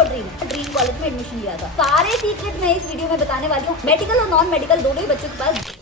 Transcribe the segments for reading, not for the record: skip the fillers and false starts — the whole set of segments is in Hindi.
योर ड्रीम कॉलेज में एडमिशन लिया था। सारे सीक्रेट मैं इस वीडियो में बताने वाली हूँ। मेडिकल और नॉन मेडिकल दोनों ही बच्चों के पास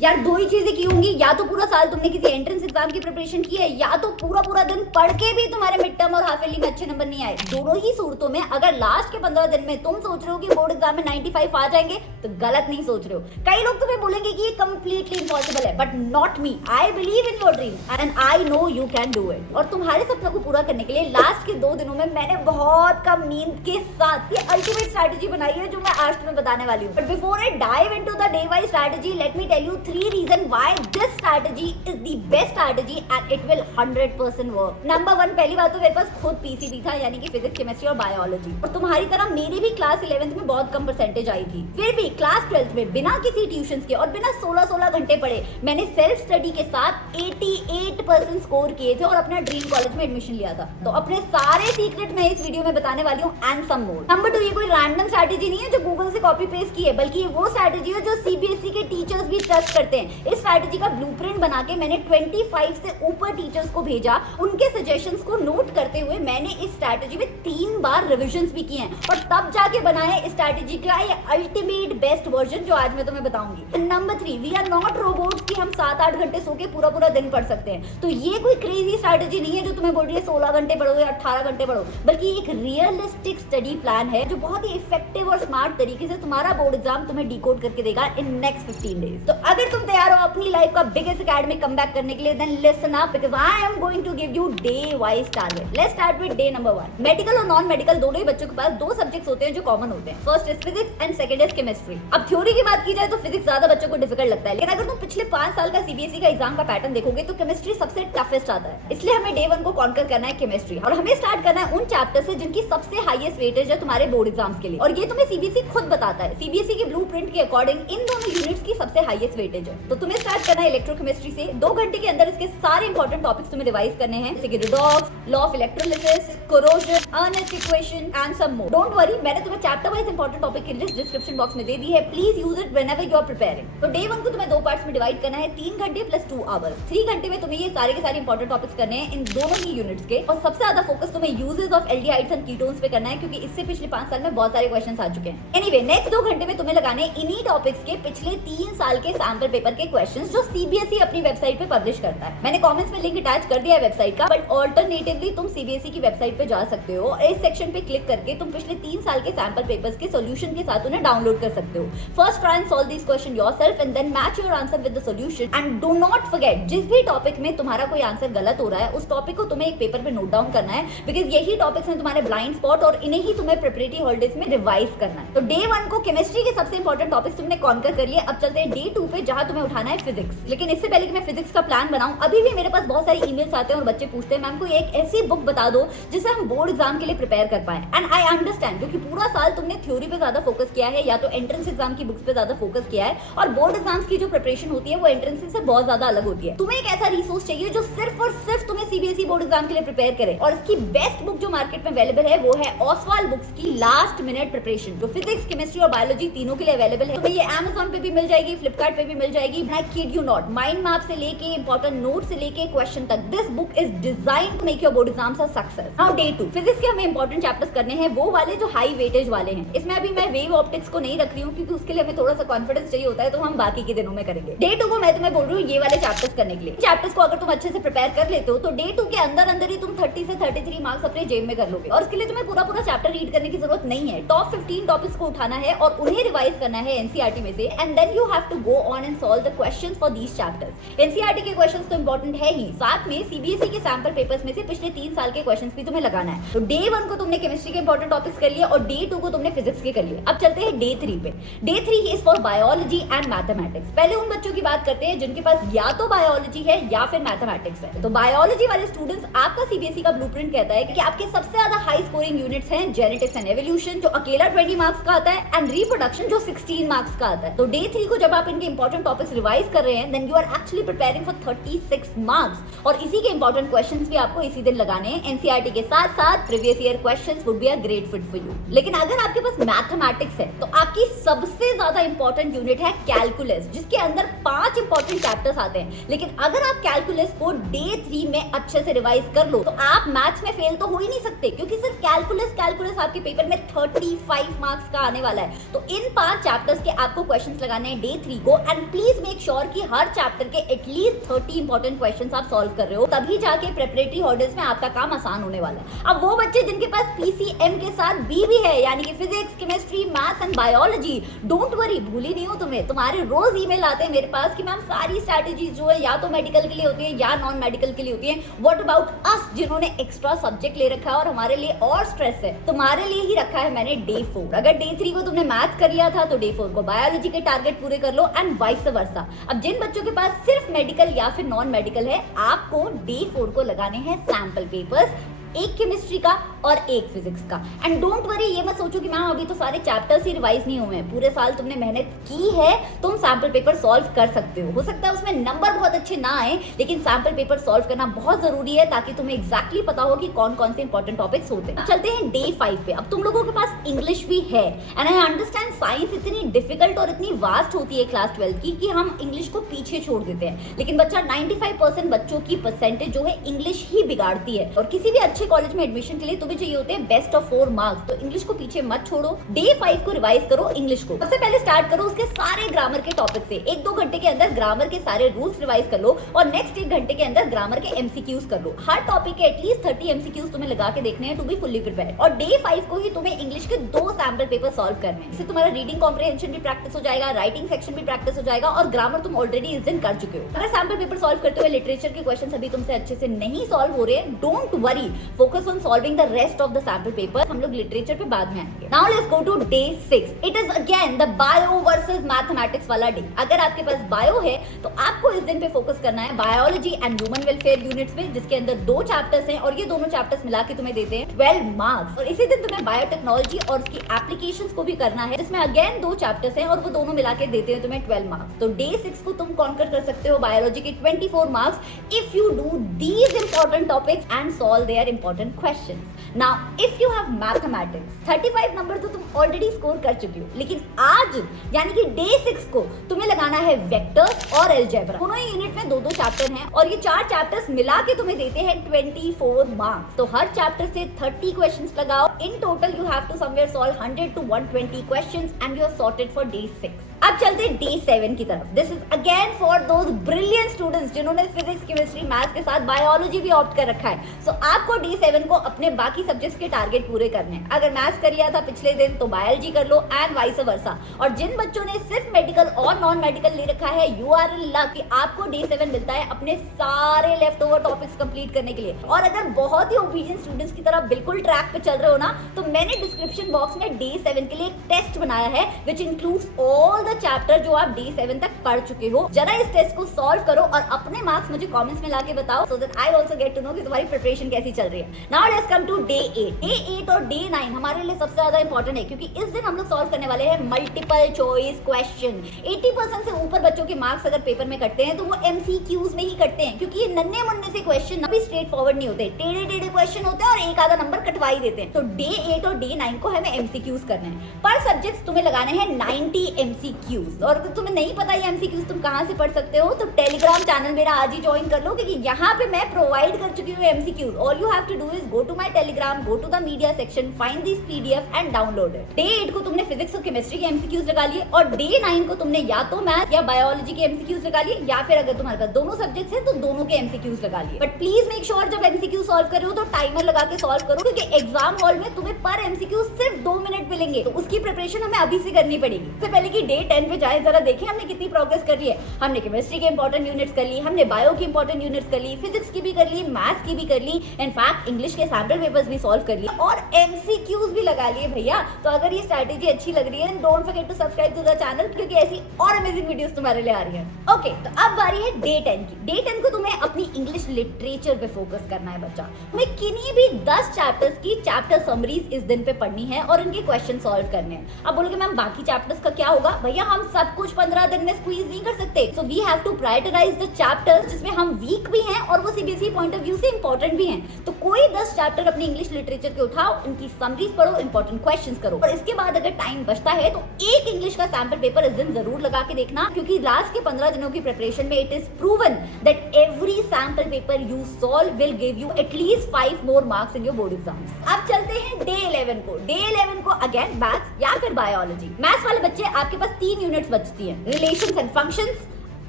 यार दो ही चीजें की होंगी, या तो पूरा साल तुमने किसी एंट्रेंस एग्जाम की प्रिपरेशन की है, या तो पूरा दिन पढ़ के भी तुम्हारे मिड टर्म और हाफ ईयरली में अच्छे नंबर नहीं आए। दोनों ही सूरतों में अगर लास्ट के 15 दिन में तुम सोच रहे हो कि बोर्ड एग्जाम में 95 आ जाएंगे तो गलत नहीं सोच रहे हो। कई लोग तुम्हें बोलेंगे कि ये कंप्लीटली इम्पॉसिबल है, but not me. I believe in your dream and I know you can do it. और तुम्हारे सपनों को पूरा करने के लिए लास्ट के 2 दिनों में मैंने बहुत कम नींद के साथ ये अल्टीमेट स्ट्रैटेजी बनाई है जो मैं आज तुम्हें बताने वाली हूँ। But before I dive into the day wise strategy, let me tell you 3 reason why this strategy is the best strategy and it will 100% work. Number 1, पहली बात तो मेरे पास खुद पीसीबी था, यानी कि फिजिक्स, केमिस्ट्री और बायोलॉजी। और तुम्हारी तरह मेरी भी क्लास 11th में बहुत कम परसेंटेज आई थी। फिर भी क्लास 12th में बिना किसी ट्यूशंस के और बिना 16 घंटे पढ़े मैंने सेल्फ स्टडी के साथ 88% स्कोर किए थे और अपना ड्रीम कॉलेज में एडमिशन लिया था। तो अपने सारे सीक्रेट मैं इस वीडियो में बताने वाली हूँ एंड सम मोर। नंबर 2, ये कोई रैंडम स्ट्रैटेजी नहीं है जो गूगल से कॉपी पेस्ट की है, बल्कि ये वो स्ट्रैटेजी है जो सीबीएसई के टीचर्स भी ट्रस्ट करते हैं। इस स्ट्रैटेजी का ब्लूप्रिंट बना के मैंने 25 से ऊपर टीचर्स को भेजा। उनके सजेशंस को नोट करते हुए मैंने इस स्ट्रैटेजी में 3 बार रिविजन्स भी किए हैं और तब जाके बनाया इस स्ट्रैटेजी का ये अल्टीमेट बेस्ट वर्जन जो आज मैं तुम्हें बताऊंगी। Number 3, we are not robots कि हम 7-8 घंटे सो के पूरा दिन पढ़ सकते हैं। तो ये कोई क्रेजी स्ट्रैटेजी नहीं है जो तुम्हें बोल रही है 16 घंटे पढ़ो या 18 घंटे पढ़ो, बल्कि एक रियलिस्टिक स्टडी प्लान है जो बहुत ही इफेक्टिव और स्मार्ट तरीके से तुम्हारा बोर्ड एग्जाम तुम्हें डिकोड करके देगा इन नेक्स्ट 15 डेज। तो अगर तुम तैयार हो अपनी लाइफ का बिगेस्ट एकेडमिक कमबैक करने के लिए, then listen up because I am going to give you day wise target. Let's start with day number 1। Medical और नॉन मेडिकल दोनों ही बच्चों के पास 2 सब्जेक्ट्स होते हैं जो कॉमन होते हैं। First is physics and second is chemistry. अब थ्योरी की बात की जाए तो फिजिक्स ज्यादा बच्चों को डिफिकल्ट लगता है, लेकिन अगर तुम पिछले 5 साल का सीबीएसई का एग्जाम का पैटर्न देखोगे तो केमिस्ट्री सबसे टफेस्ट आता है। इसलिए हमें डे 1 को कॉन्कर करना है केमिस्ट्री, और हमें स्टार्ट करना है उन चैप्टर से जिनकी सबसे हाईएस्ट वेटेज है तुम्हारे बोर्ड एग्जाम्स के लिए। और ये तुम्हें सीबीएसई खुद बताता है। सीबीएसई के ब्लूप्रिंट के अकॉर्डिंग इन दोनों यूनिट्स की सबसे हाईएस्ट वेटेज है। तो तुम्हें स्टार्ट करना है इलेक्ट्रोकेमिस्ट्री से। 2 घंटे के अंदर इसके सारे इंपॉर्टेंट टॉपिक्स तुम्हें रिवाइज करने हैं, जैसे कि redox, law of electrolysis, corrosion, Nernst equation and some more. Don't worry, मैंने तुम्हें चैप्टर वाइज इंपॉर्टेंट टॉपिक की लिस्ट डिस्क्रिप्शन बॉक्स में दे दी है। Please use it whenever you are preparing. तो डे 1 को तुम्हें 2 पार्ट्स में डिवाइड करना है, 3 घंटे प्लस 2 आवर्स। 3 घंटे में तुम्हें ये सारे के सारे इंपॉर्टेंट टॉपिक्स करने हैं इन दोनों ही यूनिट्स के, और सबसे ज्यादा फोकस तुम्हें uses of aldehydes and ketones पे करना है, क्योंकि इससे पिछले 5 साल में बहुत सारे क्वेश्चंस आ चुके हैं। एनीवे, नेक्स्ट 2 घंटे में तुम्हें लगाने इन्हीं टॉपिक्स के पिछले 3 साल के सैंपल पेपर के क्वेश्चंस जो सीबीएसई अपनी वेबसाइट पे पब्लिश करता है। मैंने कमेंट्स में लिंक अटैच कर दिया है वेबसाइट का, बट ऑल्टरनेटिवली तुम सीबीएसई की वेबसाइट पे जा सकते हो और इस सेक्शन पे क्लिक करके तुम पिछले 3 साल के सैंपल पेपर्स के सॉल्यूशन के साथ उन्हें डाउनलोड कर सकते हो। First try and solve this question yourself and then match your answer with the solution. And do not forget, जिस भी टॉपिक में तुम्हारा कोई आंसर गलत हो रहा है उस टॉपिक को तुम्हें एक पेपर पे नोट डाउन करना है, बिकॉज यही टॉपिक्स हैं तुम्हारे ब्लाइंड स्पॉट और इन्हें ही तुम्हें प्रिपरेटरी हॉलिडेज में रिवाइज करना है। तो डे 1 को केमिस्ट्री के सबसे इंपॉर्टेंट टॉपिक्स तुमने कॉन्कर कर लिए। अब चलते हैं डे 2 पे, जहां तुम्हें उठाना है फिजिक्स। लेकिन इससे पहले कि मैं फिजिक्स का प्लान बनाऊं, अभी भी मेरे पास बहुत सारे ईमेल्स आते हैं और बच्चे पूछते हैं मैम कोई एक ऐसी बुक बता दो जिससे हम बोर्ड एग्जाम के लिए प्रिपेयर कर पाए। एंड आई अंडरस्टैंड, क्योंकि पूरा साल तुमने थ्योरी पे ज्यादा फोकस किया है या तो एंट्रेंस एग्जाम की बुक्स पे ज्यादा फोकस किया है, और बोर्ड एग्जाम्स की जो प्रिपरेशन होती है वो एंट्रेंस से बहुत ज्यादा अलग होती है। तुम्हें एक ऐसा रिसोर्स चाहिए जो सिर्फ और सिर्फ तुम्हें सीबीएसई बोर्ड एग्जाम के लिए प्रिपेयर करे, और इसकी बेस्ट बुक जो मार्केट में अवेलेबल है वो है ओसवाल बुक्स की लास्ट मिनट प्रिपरेशन, जो फिजिक्स, केमिस्ट्री और बायोलॉजी तीनों के लिए अवेलेबल है। तुम्हें ये Amazon पे भी मिल जाएगी, फ्लिपकार्ट पे भी मिल जाएगी। I kid you not, mind map से लेके इंपॉर्टेंट नोट से लेके क्वेश्चन तक, this book is designed to make your board exams a success. Now day 2, physics के हमें इंपॉर्टेंट चैप्टर्स करने हैं, वो वाले जो हाई वेटेज वाले हैं। इसमें अभी मैं वेव ऑप्टिक्स को नहीं रख रही हूँ क्योंकि उसके लिए हमें थोड़ा सा कॉन्फिडेंस चाहिए होता है, तो हम बाकी के दिनों में करेंगे। डे 2 को मैं तुम्हें बोल रही हूँ ये वाले चैप्टर्स करने के लिए। चैप्टर्स को अगर तुम अच्छे से प्रिपेयर कर लेते हो तो डे 2 के अंदर ही तुम 30 से 33 मार्क्स अपने जेब में कर लोगे, और इसके लिए तुम्हें पूरा चैप्टर रीड करने की जरूरत नहीं है। टॉप 15 टॉपिक्स को उठाना है और उन्हें रिवाइज करना है एनसीईआरटी में से, and then you have to go on and solve the questions for these chapters. NCERT के क्वेश्चंस तो इंपॉर्टेंट है ही, साथ में सीबीएसई के सैंपल पेपर्स में से पिछले 3 साल के क्वेश्चंस भी तुम्हें लगाना है। तो डे 1 को तुमने केमिस्ट्री के इंपॉर्टेंट टॉपिक्स कर लिए और डे 2 को तुमने फिजिक्स के कर लिए। अब चलते हैं डे 3 पे। Day 3 is for biology and mathematics. पहले उन बच्चों की बात करते हैं जिनके पास या तो बायोलॉजी है या फिर मैथमेटिक्स है। तो बायोलॉजी वाले स्टूडेंट्स, आपका सीबीएसई का ब्लूप्रिंट कहता है कि आपके सबसे ज्यादा हाई स्कोरिंग यूनिट्स हैं जेनेटिक्स एंड एवोल्यूशन, जो अकेला 20 मार्क्स का आता है, एंड रिप्रोडक्शन जो 16 मार्क्स का आता है। तो डे 3 को जब आप इनके इंपॉर्टेंट इंपॉर्टेंट टॉपिक्स रिवाइज कर रहे हैं, then you are actually preparing for 36 marks. और इसी के इंपॉर्टेंट क्वेश्चंस भी आपको इसी दिन लगाने हैं। एनसीईआरटी के साथ साथ previous year questions would be a great fit for you. लेकिन अगर आपके पास मैथमेटिक्स है तो आपकी सबसे ज्यादा इंपॉर्टेंट यूनिट है कैलकुलस, जिसके अंदर 5 इंपॉर्टेंट चैप्टर्स आते हैं। लेकिन अगर आप कैलकुलस को डे 3 में अच्छे से रिवाइज कर लो तो आप मैथ्स में फेल तो हो ही नहीं सकते, क्योंकि सिर्फ कैलकुलस आपके पेपर में 35 मार्क्स का आने वाला है। तो इन 5 चैप्टर्स के आपको क्वेश्चंस लगाने हैं डे 3 को, एंड प्लीज मेक श्योर कि हर चैप्टर के एटलीस्ट 30 इंपॉर्टेंट क्वेश्चंस आप सॉल्व कर रहे हो, तभी जाके प्रिपरेटरी हॉर्डल्स में आपका काम आसान होने वाला है। अब वो बच्चे जिनके पास पीसीएम के साथ बी भी है, यानी कि physics, chemistry, maths and biology, don't worry, भूली नहीं हो तुम्हें। तुम्हारे रोज ईमेल आते हैं मेरे पास कि मैम सारी स्ट्रैटेजीज जो है या तो मेडिकल के लिए होती है या नॉन मेडिकल के लिए होती है, व्हाट अबाउट अस जिन्होंने एक्स्ट्रा सब्जेक्ट ले रखा है और हमारे लिए और स्ट्रेस है। तुम्हारे लिए ही रखा है मैंने डे 4। अगर डे 3 को तुमने मैथ कर लिया था तो डे 4 को बायोलॉजी के टारगेट पूरे कर लो, एंड वाइस वर्सा। अब जिन बच्चों के पास सिर्फ मेडिकल या फिर नॉन मेडिकल है, आपको डे 4 को लगाने हैं सैंपल पेपर्स, एक केमिस्ट्री का और एक फिजिक्स का। एंड डोंट वरी, ये मत सोचो कि मैम अभी तो सारे चैप्टर्स ही रिवाइज नहीं हुए हैं। पूरे साल तुमने मेहनत की है, तुम सैंपल पेपर सॉल्व कर सकते हो सकता है उसमें नंबर बहुत अच्छे ना आए, लेकिन सैंपल पेपर सॉल्व करना बहुत जरूरी है ताकि तुम्हें एग्जैक्टली पता हो कि कौन कौन से इंपॉर्टेंट टॉपिक्स होते हैं। चलते हैं डे 5 पे। अब तुम लोगों के पास इंग्लिश भी है, एंड आई अंडरस्टैंड साइंस इतनी डिफिकल्ट और इतनी वास्ट होती है क्लास 12 की कि हम इंग्लिश को पीछे छोड़ देते हैं। लेकिन बच्चा 95% बच्चों की परसेंटेज जो है इंग्लिश ही बिगाड़ती है, और किसी भी अच्छे कॉलेज में एडमिशन के लिए तुम्हें चाहिए होते हैं बेस्ट ऑफ 4 मार्क्स। तो इंग्लिश को पीछे मत छोड़ो, डे 5 को रिवाइज करो इंग्लिश को। सबसे पहले स्टार्ट करो उसके सारे ग्रामर के टॉपिक से। 1-2 घंटे के अंदर ग्रामर के सारे रूल्स रिवाइज कर लो, और नेक्स्ट 1 घंटे के अंदर ग्रामर के एमसीक्यूज कर लो। हर टॉपिक के एटलीस्ट 30 एमसीक्यूज तुम्हें लगा के देखने हैं टू बी फुल्ली प्रिपेयर्ड। और डे 5 को ही तुम्हें इंग्लिश के 2 सैंपल पेपर सॉल्व करने हैं। इससे तुम्हारा रीडिंग कॉम्प्रिहेंशन भी प्रैक्टिस हो जाएगा, राइटिंग सेक्शन भी प्रैक्टिस हो जाएगा, और ग्रामर तुम ऑलरेडी इस दिन कर चुके हो। अगर सैंपल पेपर सॉल्व करते हुए लिटरेचर के क्वेश्चन अभी तुमसे अच्छे से नहीं सॉल्व हो रहे हैं, don't worry, focus on solving the rest of the sample paper. हम लोग लिटरेचर पे बाद में आएंगे। Now let's go to day 6। It is again the bio versus mathematics वाला डे। अगर आपके पास बायो है तो आपको इस दिन पे फोकस करना है biology and human welfare units पे, जिसके अंदर 2 चैप्टर्स हैं, और ये दोनों चैप्टर्स मिला के तुम्हें देते हैं 12 मार्क्स। और इसी दिन तुम्हें बायोटेक्नोलॉजी और उसकी एप्लीकेशंस को भी करना है, जिसमें अगेन 2 चैप्टर्स हैं, और वो दोनों मिला के देते हैं तुम्हें 12 मार्क्स। तो डे 6 को तुम कॉन्कर कर सकते हो बायोलॉजी के 24 marks if you do these important topics and solve their important questions. Now if you have mathematics, 35 number तो तुम ऑलरेडी स्कोर कर चुके हो, लेकिन आज यानी कि डे 6 को तुम्हें लगाना है वेक्टर्स और अलजेब्रा। दोनों ही यूनिट में 2-2 चैप्टर हैं, और ये 4 चैप्टर्स मिला के तुम्हें देते हैं 24 मार्क्स। तो हर चैप्टर से 30 क्वेश्चंस लगाओ। In total you have to somewhere solve 100 to 120 questions, and you are sorted for day 6। अब चलते हैं डे 7 की तरफ। This is again for those brilliant students जिन्होंने फिजिक्स, केमिस्ट्री, मैथ्स के साथ बायोलॉजी भी ऑप्ट कर रखा है। सो आपको डे 7 को अपने बाकी सब्जेक्ट्स के टारगेट पूरे करने हैं। अगर मैथ्स कर लिया था पिछले दिन तो बायोलॉजी कर लो, एंड वाइस वर्सा। और जिन बच्चों ने सिर्फ मेडिकल और नॉन मेडिकल ले रखा है, यू आर इन लक कि आपको डे 7 मिलता है अपने सारे लेफ्ट ओवर टॉपिक्स कंप्लीट करने के लिए। और अगर बहुत ही ओबीडिएंट स्टूडेंट्स की तरह बिल्कुल ट्रैक पे चल रहे हो ना, तो मैंने डिस्क्रिप्शन बॉक्स में डे 7 के लिए एक टेस्ट बनाया है, विच इंक्लूड्स ऑल चैप्टर जो आप डे 7 तक पढ़ चुके हो। जरा इस टेस्ट को सॉल्व करो और अपने मार्क्स मुझे कमेंट्स में लाके बताओ, so that I also get to know कि तुम्हारी प्रिपरेशन कैसी चल रही है। Now let's come to day 8। Day 8 और डे 9 हमारे लिए सबसे ज्यादा इंपॉर्टेंट है, क्योंकि इस दिन हम लोग सॉल्व करने वाले हैं मल्टीपल चॉइस क्वेश्चन। 80% से ऊपर बच्चों के मार्क्स अगर पेपर में कटते हैं तो वो एमसीक्यूज में ही कटते हैं, क्योंकि ये नन्हे मुन्ने से क्वेश्चन अभी स्ट्रेट फॉरवर्ड नहीं होते, टेढ़े टेढ़े क्वेश्चन होते हैं और एक आधा नंबर कटवा ही देते हैं। तो डे 8 और डे 9 को हमें एमसीक्यूज करने हैं। पर सब्जेक्ट्स तुम्हें लगाने हैं 90 एमसीक्यूज। और अगर तुम्हें नहीं पता ये एमसीक्यूज तुम कहां से पढ़ सकते हो, तो टेलीग्राम चैनल मेरा आज ही ज्वाइन कर लो, क्योंकि यहाँ पे मैं प्रोवाइड कर चुकी हूँ MCQs. All you have to do is go to my Telegram, go to the media section, find this PDF and download it. Day 8 को तुमने फिजिक्स और केमिस्ट्री के एमसीक्यूज लगा लिए, और डे 9 को तुमने या तो मैथ या बायोलॉजी के एमसीक्यूज लगा लिए, या फिर अगर तुम्हारे पास दोनों सब्जेक्ट्स हैं तो दोनों के एमसीक्यूज लगा लिए। बट प्लीज मेक श्योर जब एमसीक्यू सॉल्व कर रहे हो तो टाइमर लगा के सॉल्व करो, क्योंकि एग्जाम हॉल में तुम्हें पर एमसीक्यू सिर्फ 2 मिनट मिलेंगे। तो उसकी प्रिपरेशन हमें अभी से करनी पड़ेगी। इससे पहले कि डे 10 पे जाए, जरा देखें हमने कितनी प्रोग्रेस कर ली है। हमने केमिस्ट्री के इंपॉर्टेंट यूनिट्स कर ली, हमने बायो की इंपॉर्टेंट यूनिट्स कर ली, फिजिक्स की भी कर ली, मैथ्स की भी कर ली, इनफैक्ट इंग्लिश के सैंपल पेपर्स भी सॉल्व कर लिए, और एमसीक्यूज भी लगा लिए भैया। तो अगर ये स्ट्रैटेजी अच्छी लग रही है, don't forget to subscribe to the channel, क्योंकि ऐसी और अमेजिंग वीडियोस तुम्हारे लिए आ रही है। ओके, तो अब बारी है डे 10 की। डे 10 को तुम्हें अपनी इंग्लिश लिटरेचर पे फोकस करना है बच्चा। तुम्हें किन्हीं भी 10 चैप्टर्स की चैप्टर समरीज इस दिन पे पढ़नी है और इनके क्वेश्चन सॉल्व करने हैं। अब बोलोगे मैम बाकी चैप्टर्स का क्या होगा? भैया क्या हम सब कुछ 15 दिन में स्क्वीज नहीं कर सकते? So we have to prioritise the chapters जिसमें हम वीक भी हैं और वो सीबीएसई पॉइंट ऑफ व्यू से इंपॉर्टेंट भी हैं। तो कोई 10 चैप्टर अपनी इंग्लिश लिटरेचर के उठाओ, उनकी समरीज पढ़ो, इंपॉर्टेंट क्वेश्चंस करो, और इसके बाद अगर टाइम बचता है तो एक इंग्लिश का सैंपल पेपर इस दिन जरूर लगा के देखना, क्योंकि लास्ट के 15 दिनों की प्रिपरेशन में it is proven that every sample paper you solve will give you at least 5 more marks in your board exams. अब चलते हैं डे 11 को। डे 11 को अगेन मैथ्स या फिर बायोलॉजी। मैथ्स वाले बच्चे आपके पास 3 यूनिट्स बचती हैं, relations and functions,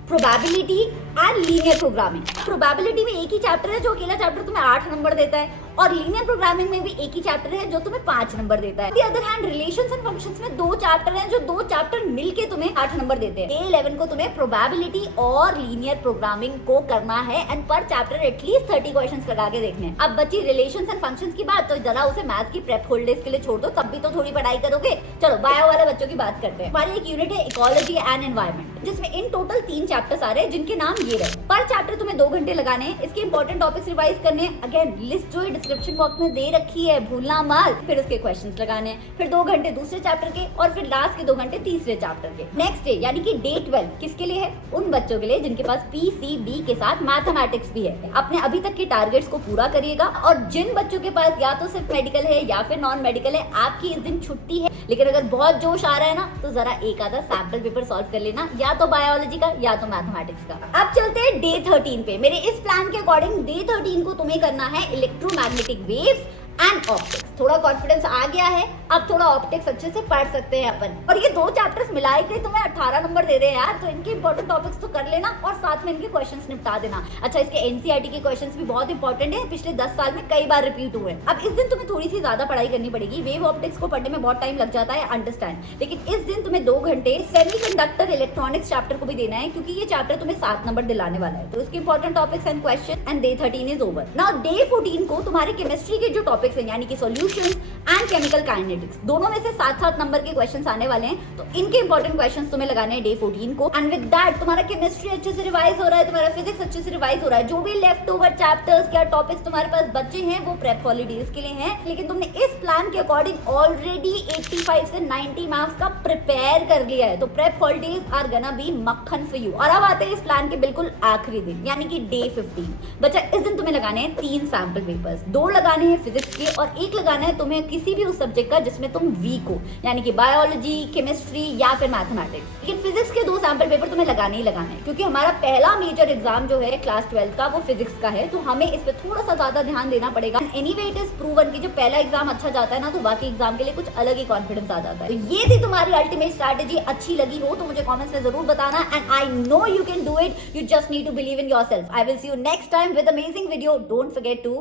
probability and linear programming. Probability में एक ही चैप्टर है जो अकेला चैप्टर तुम्हें 8 नंबर देता है, और लीनियर प्रोग्रामिंग में भी एक ही चैप्टर है जो तुम्हें 5 नंबर देता है। The other hand relations and functions में 2 चैप्टर हैं जो 2 चैप्टर मिलके तुम्हें 8 नंबर देते हैं। डे 11 को तुम्हें प्रोबेबिलिटी और लीनियर प्रोग्रामिंग को करना है एंड पर चैप्टर एटलीस्ट 30 क्वेश्चंस लगा के देखने हैं। अब बची रिलेशंस एंड फंक्शंस की बात, तो जरा उसे मैथ्स की प्रेप होल्डेज के लिए छोड़ दो, तब भी तो थोड़ी पढ़ाई करोगे। चलो बायो वाले बच्चों की बात करते हैं। हमारी एक यूनिट है इकोलॉजी एंड एनवायरमेंट, जिसमें इन टोटल 3 चैप्टर्स आ रहे हैं जिनके नाम ये रहे। पर चैप्टर तुम्हें 2 घंटे लगाने हैं, इसके इंपॉर्टेंट टॉपिक्स रिवाइज करने हैं। अगेन लिस्ट जो है डिस्क्रिप्शन बॉक्स में दे रखी है, भूलना मत। फिर उसके क्वेश्चंस लगाने हैं, फिर 2 घंटे दूसरे चैप्टर के, और फिर लास्ट के 2 घंटे तीसरे चैप्टर के। नेक्स्ट डे यानी कि डे 12 किसके लिए है? उन बच्चों के लिए जिनके पास पीसीबी के साथ मैथमेटिक्स भी है। अपने अभी तक के टारगेट्स को पूरा करिएगा, और जिन बच्चों के पास या तो सिर्फ मेडिकल है या फिर नॉन मेडिकल है, आपकी इस दिन छुट्टी है, लेकिन अगर बहुत जोश आ रहा है ना तो जरा एक आधा सैंपल पेपर सॉल्व कर लेना, या तो बायोलॉजी का या तो मैथमेटिक्स का। अब चलते हैं डे 13 पे। मेरे इस प्लान के अकॉर्डिंग डे 13 को तुम्हें करना है इलेक्ट्रोमैग्नेटिक वेव्स एंड ऑप्टिक्स। थोड़ा कॉन्फिडेंस आ गया है, अब थोड़ा ऑप्टिक्स अच्छे से पढ़ सकते हैं अपन। और ये 2 चैप्टर्स मिलाए के तुम्हें 18 नंबर दे रहे हैं यार, तो इनके इंपॉर्टेंट टॉपिक्स तो कर लेना और साथ में इनके क्वेश्चंस निपटा देना। अच्छा, इसके एनसीईआरटी के क्वेश्चंस भी बहुत इंपॉर्टेंट है, पिछले 10 साल में कई बार रिपीट हुए। अब इस दिन तुम्हें थोड़ी सी ज्यादा पढ़ाई करनी पड़ेगी। वेव ऑप्टिक्स को पढ़ने में बहुत टाइम लग जाता है, अंडरस्टैंड, लेकिन इस दिन तुम्हें 2 घंटे सेमीकंडक्टर इलेक्ट्रॉनिक्स चैप्टर को भी देना है, क्योंकि ये चैप्टर तुम्हें 7 नंबर दिलाने वाला है। तो इसके important topics and question, and day 13 is over. Now day 14 को तुम्हारे केमिस्ट्री के जो टॉपिक्स हैं, यानी कि सॉल्यूशंस एंड केमिकल काइनेटिक्स, दोनों में से 7-7 नंबर के क्वेश्चंस आने वाले हैं। तो इनके इंपॉर्टेंट क्वेश्चंस तुम्हें लगाने हैं डे 14 को। एंड विद दैट तुम्हारा केमिस्ट्री अच्छे से रिवाइज हो रहा है, तुम्हारा फिजिक्स अच्छे से रिवाइज हो रहा है। जो भी लेफ्ट ओवर चैप्टर्स क्या टॉपिक्स तुम्हारे पास बचे हैं वो प्रेप हॉलीडेज के लिए हैं, लेकिन तुमने इस प्लान के अकॉर्डिंग ऑलरेडी 85 से 90 मार्क्स का प्रिपेयर कर लिया है। तो prep holidays are gonna be मक्खन फॉर यू। और अब आते हैं इस प्लान के बिल्कुल आखिरी दिन, यानी कि डे 15। बच्चा इस दिन तुम्हें लगाने हैं 3 सैंपल पेपर्स, 2 लगाने हैं फिजिक्स के और 1 लगाना है तुम्हें किसी भी उस सब्जेक्ट का जिसमें तुम वीक हो, यानी कि बायोलॉजी, केमिस्ट्री या फिर मैथमेटिक्स। लेकिन फिजिक्स के 2 सैंपल पेपर तुम्हें लगाने ही लगाने हैं, क्योंकि हमारा पहला मेजर एग्जाम जो है क्लास 12 का वो फिजिक्स का है, तो हमें इस पे थोड़ा सा ज्यादा ध्यान देना पड़ेगा। एनीवे इट इज प्रूवन कि जब पहला एग्जाम अच्छा जाता है ना, तो बाकी एग्जाम के लिए कुछ अलग ही कॉन्फिडेंस आ जाता है। तो ये थी तुम्हारी अल्टीमेट स्ट्रैटेजी। अच्छी लगी हो तो मुझे कमेंट्स में जरूर बताना, and I know you can do it, you just need to believe in yourself. I will see you next time with amazing video. Don't forget to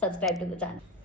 subscribe to the channel.